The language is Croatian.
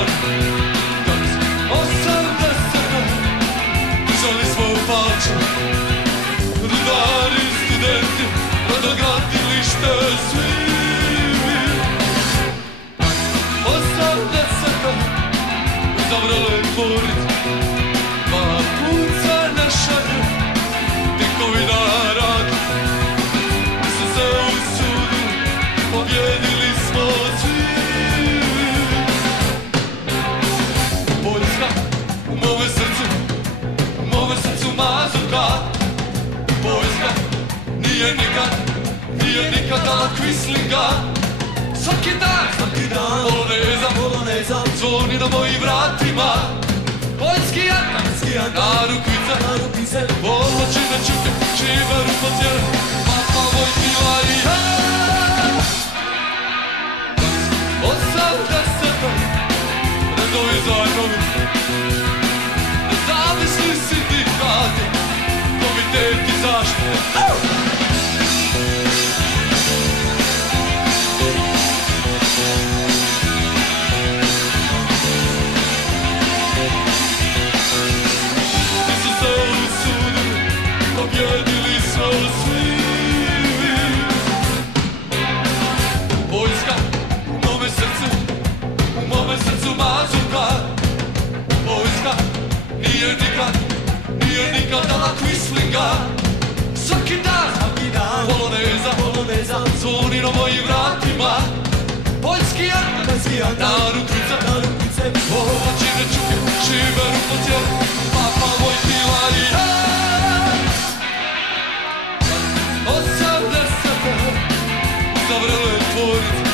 dan. Kad 80-te držali smo palče, rudari, studenti, brodogradilište, svi mi. 80-te izabrale tvorit, dva puca ne šalju, tikovi na rad. Mi smo se usudili, pobjedili smo svi. Poljska u mome srcu mazurka. Poljska nije nikad dala kvislinga. Svaki dan poloneza zvoni na mojim vratima. Poljski jatan, na rukvice, Voločine čuke, Čiberu potjere, Papa Vojtila i ja. 80-te redovi zajmovi, nezavisni sindikati, komiteti zaštite. Pobjedili smo svi mi. Poljska u mome srcu mazurka. Poljska nije nikad dala kvislinga. Svaki dan poloneza zvoni na mojim vratima. Poljski jatan, na rukvice, Voločine čuke, Čiberu potjere, Papa Vojtila i ja. 80-te izabrale tvorit,